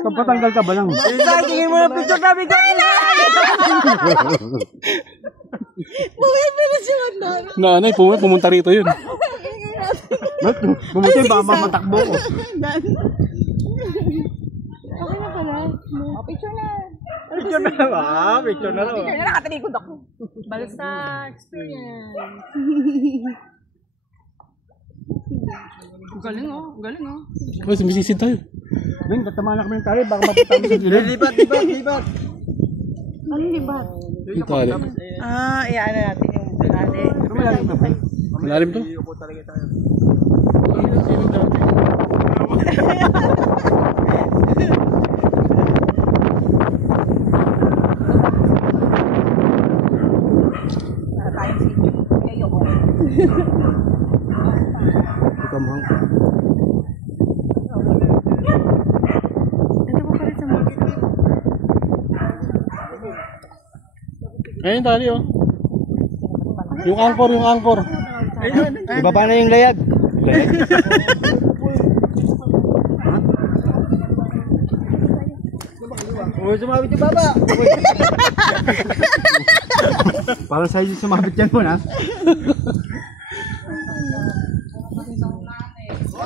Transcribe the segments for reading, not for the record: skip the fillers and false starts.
Papatanggal ka ba lang? Tingin mo na picture namin ka. Bumibilis yung ano. Nanay, pumunta rito yun. Pumunta yung baka matakbo ko. Okay na pala. Picture na. Picture na lang ah. Picture na lang. Picture na, nakatalikod ako. Basta experience. Galing oh. Galing oh. Uy, sumisisid tayo. Ben, tatama na kami ng tali. Baka mapunta kami sa gilid. Libat. Anong libat? Yung tali. Iyan na natin yung tali. Pero malalim na. Malalim to? Para tayong sityo. Ayoko. Kamahang. Ito ko pa rin sa market. Ayun tali oh. Yung angkor. Ibaba na yung layag. Uy, sumabit yung baba. Parang sa'yo sumabit yan mo na.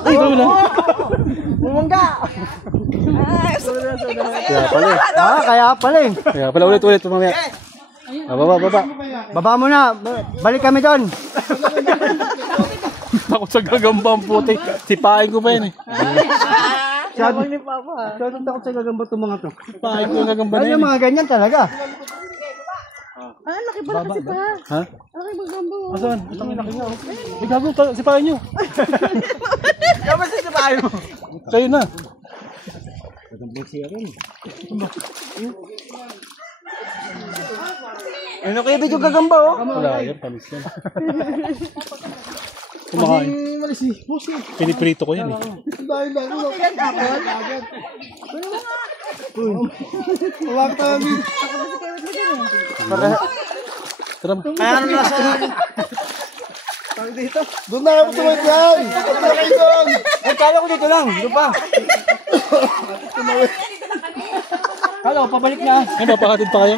Ay, ito lang. Bumangga. Kaya pala eh. Kaya pala ulit mamaya. Baba. Baba mo na. Balik kami doon. Takot sa gagamba ang puti. Sipain ko pa yun eh. Sabi ni Papa. Sabi takot sa gagamba itong mga to. Sipain ko yung gagamba na Ano yun. yung mga ganyan talaga? Laki pala kasi pa. Ha? Laki magambo. Asan? Itang laki nga oh. Ay, gago, sipain nyo. Kapag sisipahin mo. Kayo na. Ano kayo video gagamba oh? Wala yan, panis yan. Kumakain. Malis eh. Boss eh. Piniprito ko yan eh. Dahil. Huwag kami. Tara ba? Ano na sa... Doon na ako tumawid yan. Huwag na kayo doon. Kala ko dito lang. Doon pa. Kala ko, pabalik na. Ay, papakatid pa kayo?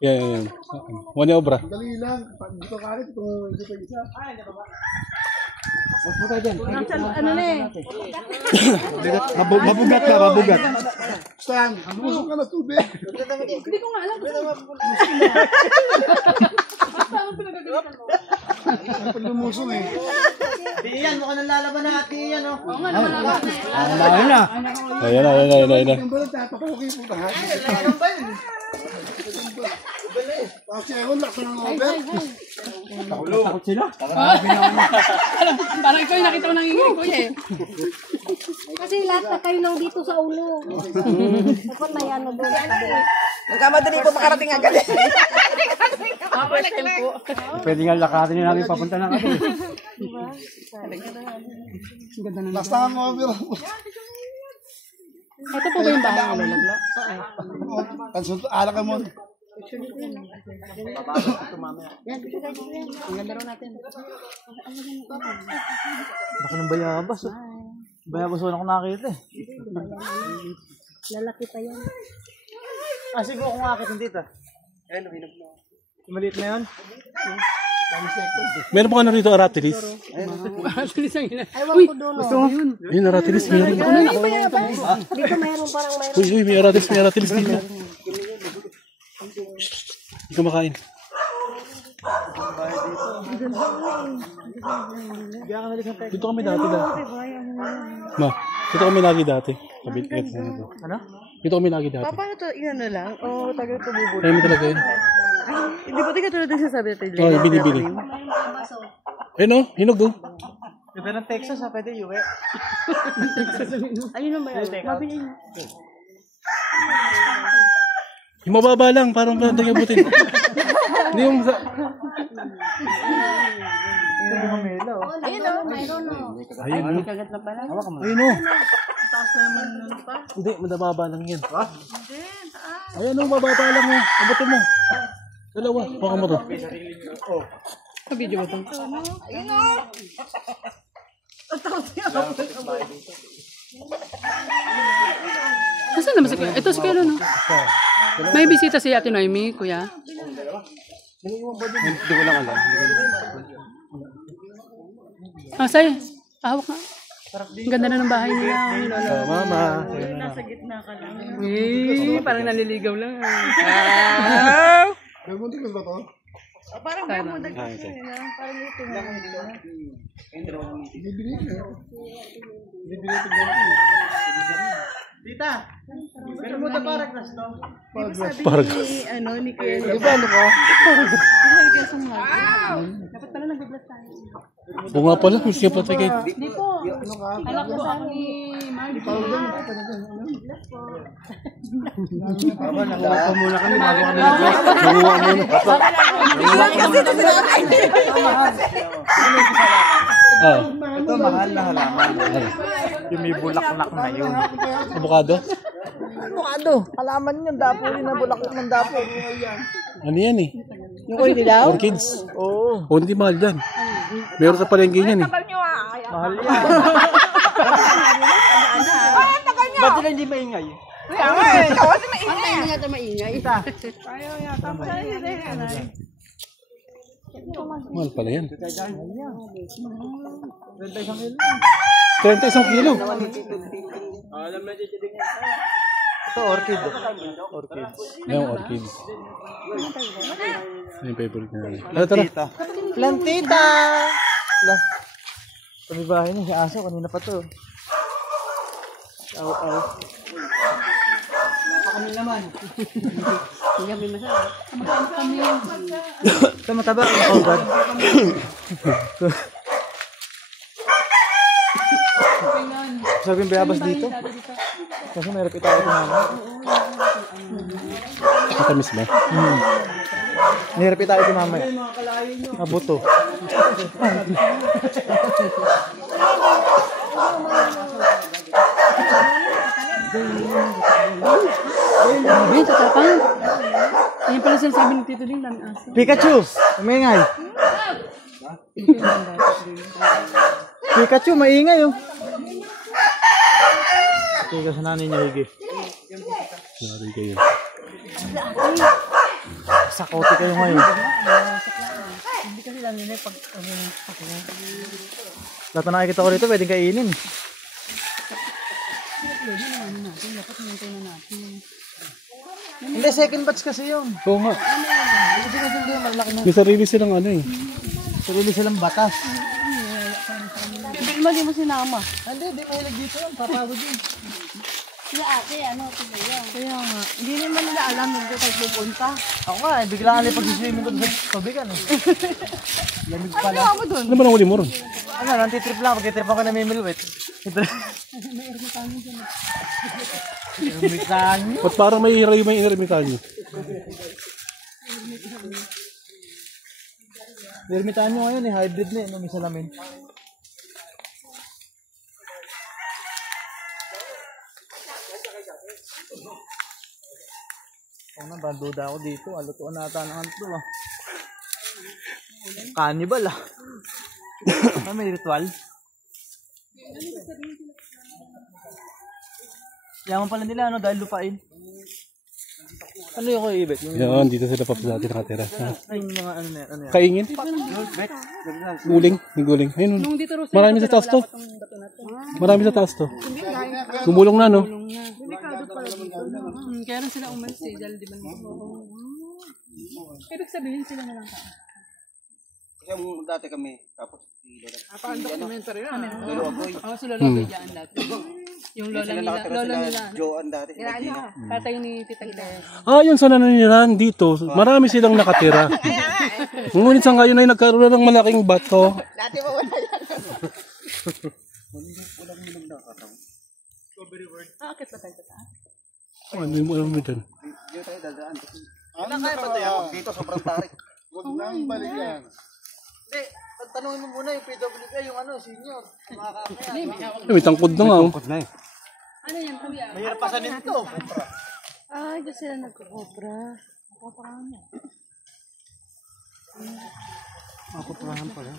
Yan. One obra. Dali lang. Dito ka rin. Dito isa. Ano na eh. Mabugat ka, mabugat. Saan? Busok ka na tubig. Hindi ko nga alam. Pag lumusong eh. Di yan, mukhang nalalaban na ate yan oh. Oo nga naman ako. Dahil na. Ayan na. Yung balang tapakukin po tahan. Kasi ako laksa ng over. Takot sila. Parang ikaw yung nakita ko nanginginig ko eh. Kasi lahat na kayo nang dito sa ulo. Dapat may ano doon. Nagkamadali po makarating agad eh. Pwede nga lakatin nyo namin papunta ng atin. Basta ang over. Ito po ba yung bahay ng Lolagla? Tansunto, alak ka mo. Ang ganda rin natin. Baka ng bayabas oh. Bayabas wala ko nakakita eh. Lalaki pa yan. Siguro kung akit hindi ta. Ayun, uminom na. Maliit na yun. Meron pa ka na rito, Aratilis? Ewan ko doon. Ayun, Aratilis. Meron. Dito mayroon parang mayroon. Uy, may Aratilis dito. Hindi ka makain. Dito kami dati. Ma, dito kami lagi dati. Ano? Dito kami lagi dati. Paano to? Yan na lang? O tagal ito bubuti? Ayun mo talaga yun. Hindi ba tingnan tulad yung sasabi natin? Oo, binibili. Ayun o, hinog o. Ganda ng Texas ha, pwede yung eh. Ayun naman yan. Mabili yun. Yung mababa lang, parang hindi ka butin. Hindi yung... Ayun o, mayroon o. Ayun o. Kagat na pala. Ayun o. Taas na naman nun pa. Hindi, madababa lang yan. Ayan o, mababa lang o. Abutin mo. Dalawa, baka mo to. Video mo ito. Nasaan naman si Kuya? Ito si Kuya no? May bisita si Ate Noemi, Kuya. Hindi ko lang alam. Ah, say. Hawak nga. Ang ganda na ng bahay nila. Mama. Nasa gitna ka lang. Parang naliligaw lang. Ah. Gagawin din ba to? Parang Bermuda kasi. Parang ito na. Bibili ka. Bibili ka Tita. Pero mo ta para class to. Parang. Ni Kuya. Di ba ano ka? Dapat pala nag-bless tayo. Oo nga pala, siya pa tayo. Hindi po. Anak ko ako ni Margie. Nanguha muna kami bago kami. Nanguha muna. Ito mahal na halaman. Yung may bulaklak na yun. Avocado? Ano? Halaman yun. Daporin na bulaklak ng dapo. Ano yan eh? Yung ko dilaw? Orchids? Oo. O hindi mahal yan. Meron sa palengke yan eh. Mahal yan. Ba't sila hindi maingay? Hindi nga ito maingay. Mahal pala yan. 31 kilo. Ito orchid. Orchid. Yung orchids. Yung favorite na. Tara. Plantita! Kami bahay niya, si aso, kanina pa to. Aw. Kami naman. Hindi kami masarap. Kami. Ito mataba, ang kaugad. Sabi yung bayabas dito. Kasi may rapit ako ito naman. Matamis ba? May rapit tayo ito mamaya. Abuto. Ayun, tatapang. Ayun pala sinasabi ni Tito Ding, daming aso. Pikachu! Maingay. Pikachu, maingay oh. Tika sa nanay niya, Higi. Sorry kayo. Sakote kayo ngayon. Hindi kasi lang nila pag Lahat na nakikita ko rito, pwedeng kainin. Hindi, second batch kasi yun. Oo nga. Kasi hindi, malaki na. May sarili silang ano eh. Sarili silang batas. Hindi mo sinama. Hindi, di mahilig dito yun. Papagod yun. sila ate, ito ba yan? Kaya nga. Hindi naman nila alam nung tayo pupunta. Ako nga, bigla nga pag-swimming ko sa tubigan eh. Lamig pala. Ano doon? Ano ba nang uli mo ron? Ano, nantitrip lang. Pag-trip ako na may milwet. Ermitanyo. Ba't parang may hirayo may inermitan nyo? Ermitanyo ngayon eh, hybrid na eh, may salamin. Ano, banduda ako dito. Alutuan nata ng anto ah. Cannibal ah. Ano, may ritual? Yaman pala nila ano, dahil lupain. Ano yung kay Ibet? Yan, dito sila pa dati nakatira. Ay, yung mga ano na yan. Ano yan? Kaingin? Guling. Yung guling. Ayun. Nung dito Rosel, Marami sa taas to. Marami sa taas to. Gumulong na no? Kaya lang sila umalis eh. Dahil di ba naman. Ibig sabihin sila na lang ka. Kasi dati kami, tapos si Lola. Paano documentary na? Lolo Agoy. Oo, si Lola Agoy dyan dati. Yung lola Sila nila. nakatira Lola nila. sila Joan dati. Sila Gina. Tatay ni Tita Ines. Ah, yun sa naniniran dito. Marami silang nakatira. Ngunit sa ngayon ay nagkaroon ng malaking bato. Dati mo wala yan. Akit ba tayo sa taas? Ano mo alam mo dyan? Dito tayo dadaan. Ano kaya pa tayo? Dito sobrang tarik. Huwag nang balikan. Hindi, tanungin mo muna yung PWA, yung ano, senior. Makakakaya. Ay, may tangkod na nga. Oh. Ano yan, kuya? Mahirap pasanin ito. Diyan sila nag-opera. Ako prahan pala.